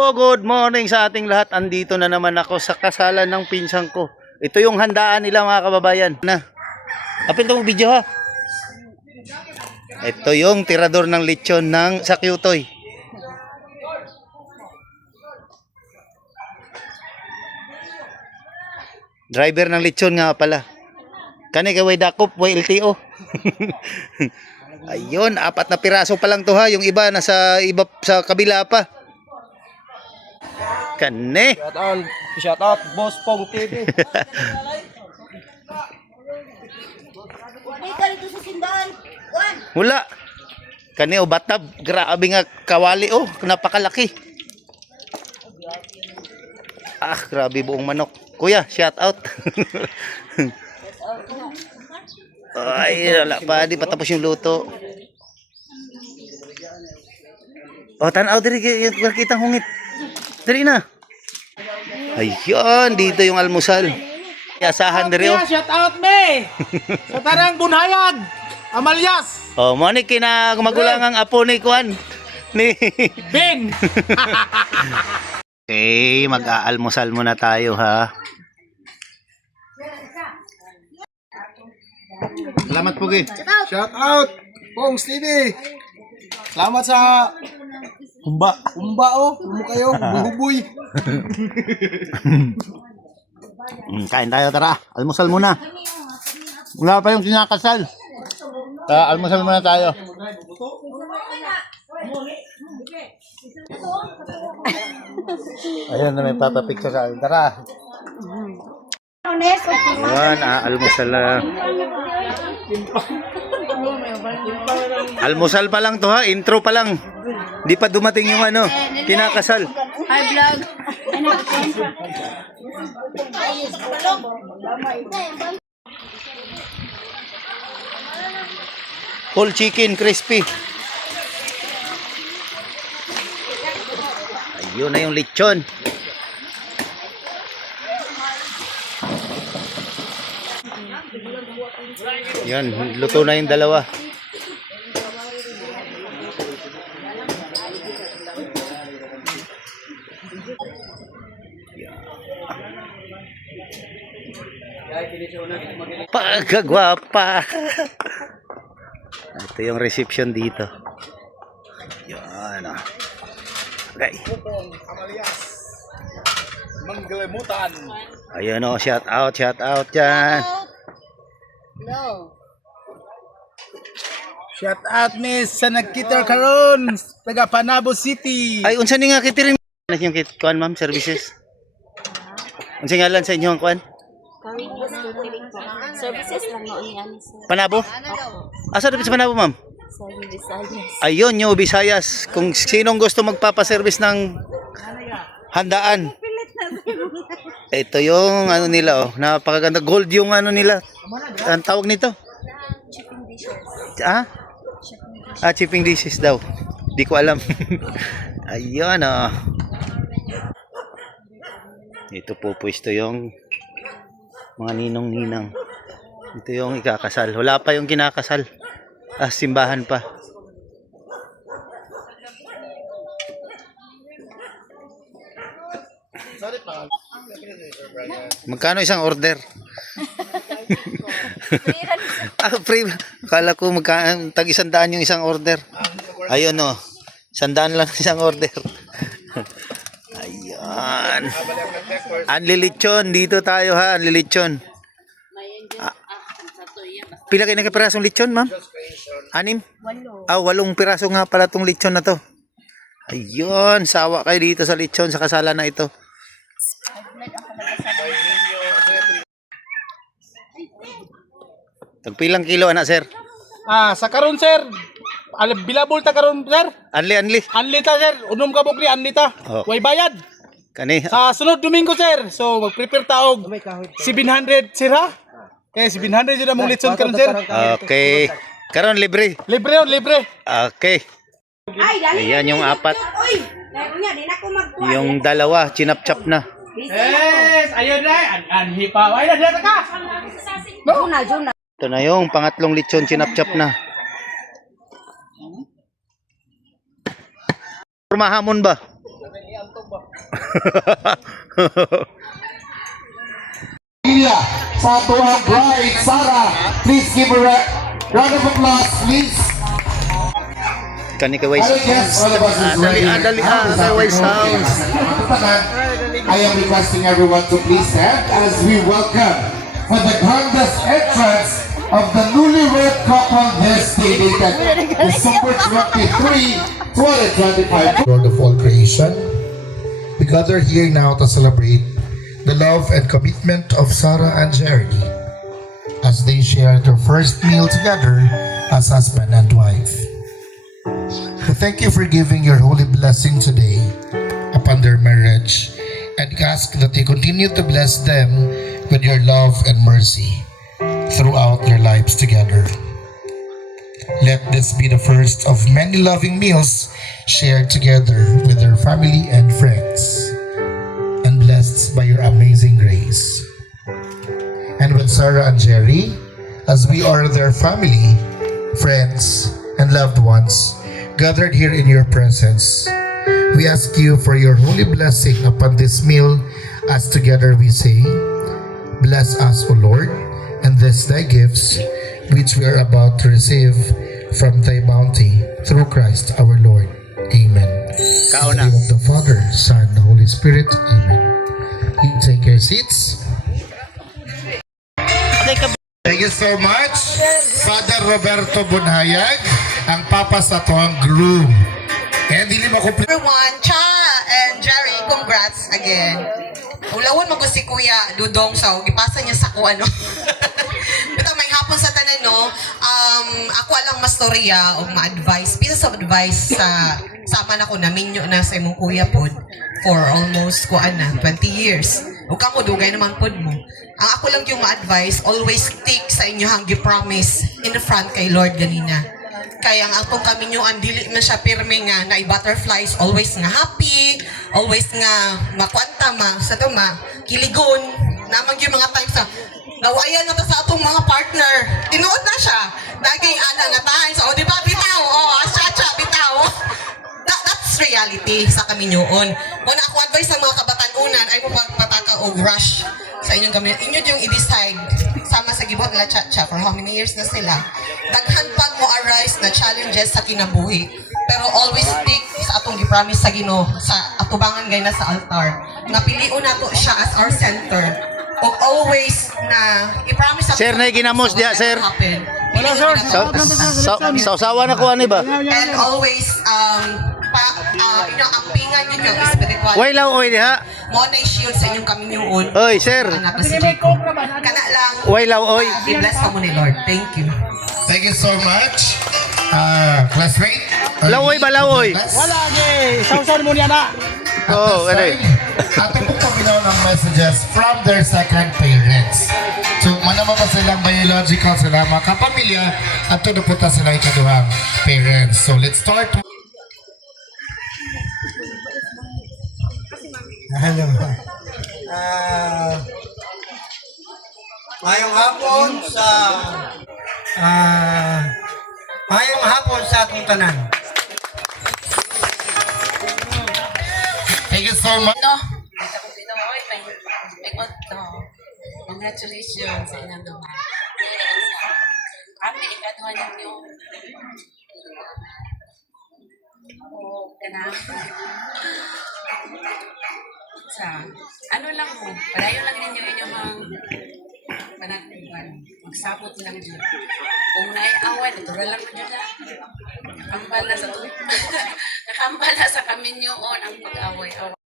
Oh, good morning sa ating lahat. Andito na naman ako sa kasalan ng pinsan ko. Ito yung handaan nila mga kababayan. Apil mo video ha. Ito yung tirador ng lechon ng sa Kyutoy. Driver ng lechon nga pala. Kani kay way dakop, way LTO. Ayun, 4 na piraso pa lang to ha. Yung iba nasa iba sa kabila pa. Kani. Shout out Boss Pong TV. Wala. Kani o batab, grabe nga kawali oh, napakalaki. Ah, grabe buong manok. Kuya, shout out. Ay, wala pa, di patapos yung luto. Oh, tanaw diri kitang hungit. Diri na. Ayun, dito yung almusal. Asahan diri oh. Shout out me. Sa tarang Bunhayag. Amalyas. Oh, mo ni kina magulang ang apo ni Kuan ni Ben. Okay, mag-aalmusal muna tayo ha. Salamat po, Gi. Shout out Pong TV. Salamat sa Umba oh. Tumo kayo, buhuboy. Kain tayo, tara. Almusal muna. Wala pa yung kinakasal. Tara, almusal muna tayo. Ayun na may papapicture sa akin. Tara. Ayan, almusal na. Almusal pa lang to ha, intro pa lang. Di pa dumating yung ano, kinakasal. Hi vlog. Whole chicken, crispy. Ayun na yung lechon. Yan, luto na yung dalawa. Pagkagwapa. Ito yung reception dito. Yan. Okay. Amalyas. Manggalimutan. Ayun o, shout out dyan. No. Shout out me sa nagkitar karon taga Panabo City. Ay, unsa ni nga kitirin yung kuan ma'am, services? Unsa ngalan sa inyong kuan? Services lang noon yan, sir. Panabo? Asa dito sa Panabo, ma'am? Sa Visayas. Ayun, yung Visayas. Kung sinong gusto magpapaservice ng handaan. Ito yung ano nila oh, napakaganda, gold yung ano nila. Ang tawag nito? Chipping dishes. Ah? Chipping dishes daw. Di ko alam. Ayun oh. Ito po pwesto yung mga ninong-ninang. Ito yung ikakasal. Wala pa yung kinakasal. Simbahan pa. Magkano isang order? Free. Akala ko tag 100 yung isang order. Ayun o. 100 lang isang order. Ayan. Anlilitsyon. Dito tayo ha. Anlilitsyon. Pila kayo nakapirasong litsyon, ma'am? 6? 8 piraso nga pala tong litsyon na to. Ayun. Sawa kayo dito sa litsyon sa kasalan na ito. Tagpilang kilo anak sir? Sa karon sir. Bilabol ta karon sir. Anli. Anli ta sir. Unom ka bukli anli ta. Oh. Way bayad. Kani. Sa sunod Domingo sir. So mag-prepare ta og 700 sir ha. Kaya 700 jud among litson karon sir. Okay. Karon libre. Libre on, libre. Okay. Ayan yung 4. Yung 2 chinap-chap na. Yes, ayun na. Anhi pa. Ay na dito ka. Juna. Ito na yung pangatlong lechon chinap-chap na. Mahamon ba? Pamilya sa tuwang bride, Sarah. Please give her a round of applause, please. Kani kay White Hello, yes, all of us is ready. Dali, kay White Sounds. I am requesting everyone to please stand as we welcome for the grandest entrance of the newlywed couple this day dated December 23, 2025. Lord of all creation, we gather here now to celebrate the love and commitment of Sarah and Jerry as they share their first meal together as husband and wife. Thank you for giving your holy blessing today upon their marriage and ask that you continue to bless them with your love and mercy throughout their lives together. Let this be the first of many loving meals shared together with their family and friends and blessed by your amazing grace. And with Sarah and Jerry, as we are their family, friends, and loved ones gathered here in your presence, we ask you for your holy blessing upon this meal as together we say, bless us, O Lord, and this thy gifts which we are about to receive from thy bounty through Christ our Lord. Amen. In the Kauna. name of the Father, Son, and Holy Spirit. Amen. You take your seats. Thank you so much, Father Roberto Bunhayag, ang papa sa toang groom. Kaya dili mo ko Everyone, Cha and Jerry, congrats again. Ulawon mo ko si Kuya Dudong sa gipasa niya sa ko ano. Ito may hapon sa tanan no. Ako alang mastorya o ma-advise, pieces of advice sa sama na ko na minyo na sa imong kuya pod for almost 20 years. O kamo dugay naman pod mo. Ang ako lang yung ma-advise, always stick sa inyong gi-promise in the front kay Lord ganina. Kaya ang atong kami nyo, ang dili man siya pirme nga na butterflies, always nga happy, always nga makwanta sa ito kiligon, namang yung mga times sa nawayan na ta sa atong mga partner. Tinuod na siya. Naging ana na tayo. So, di ba, bitaw. Asya, bitaw. That's reality sa kami nyoon. Muna ako advice sa mga kabatanunan ay mo pagpataka o rush sa inyong gamit. Inyo yung i-decide sama sa gibot nila cha for how many years na sila. Daghan pag mo arise na challenges sa kinabuhi. Pero always stick sa atong gi-promise sa Ginoo sa atubangan gay na sa altar. Napilion nato siya as our center. O always na i-promise Sir, na ginamos diya, sir. Wala sir. Sausawa na ko ani ba? And always inaampingan yun yung spiritual. Way law oy diha. Mo na shield sa inyong kaminyuon. Oy, sir. Anak na si Jacob. Kana lang. Way law oy. I-bless ka mo ni Lord. Thank you. Thank you so much. Classmate. Lawoy ba lawoy? Wala. Sausan mo niya na. Oh, ano eh. Ato po paminaw ng messages from their second parents. So, manama pa silang biological sila, mga kapamilya, at ito na po ta sila ikaduhang parents. So, let's start. Hello. Mayong hapon sa atong tanan. Thank you so much. No. Congratulations sa inyong doma. Kami, ikaduhan ninyo. Oo, kana. Sa, ano lang mo, palayo lang ninyo inyong panagpuan. Magsabot lang dyan. Kung naiawan, natural lang mo dyan. Nakambala sa tuwid. Nakambala sa kaminyoon ang pag-away-away.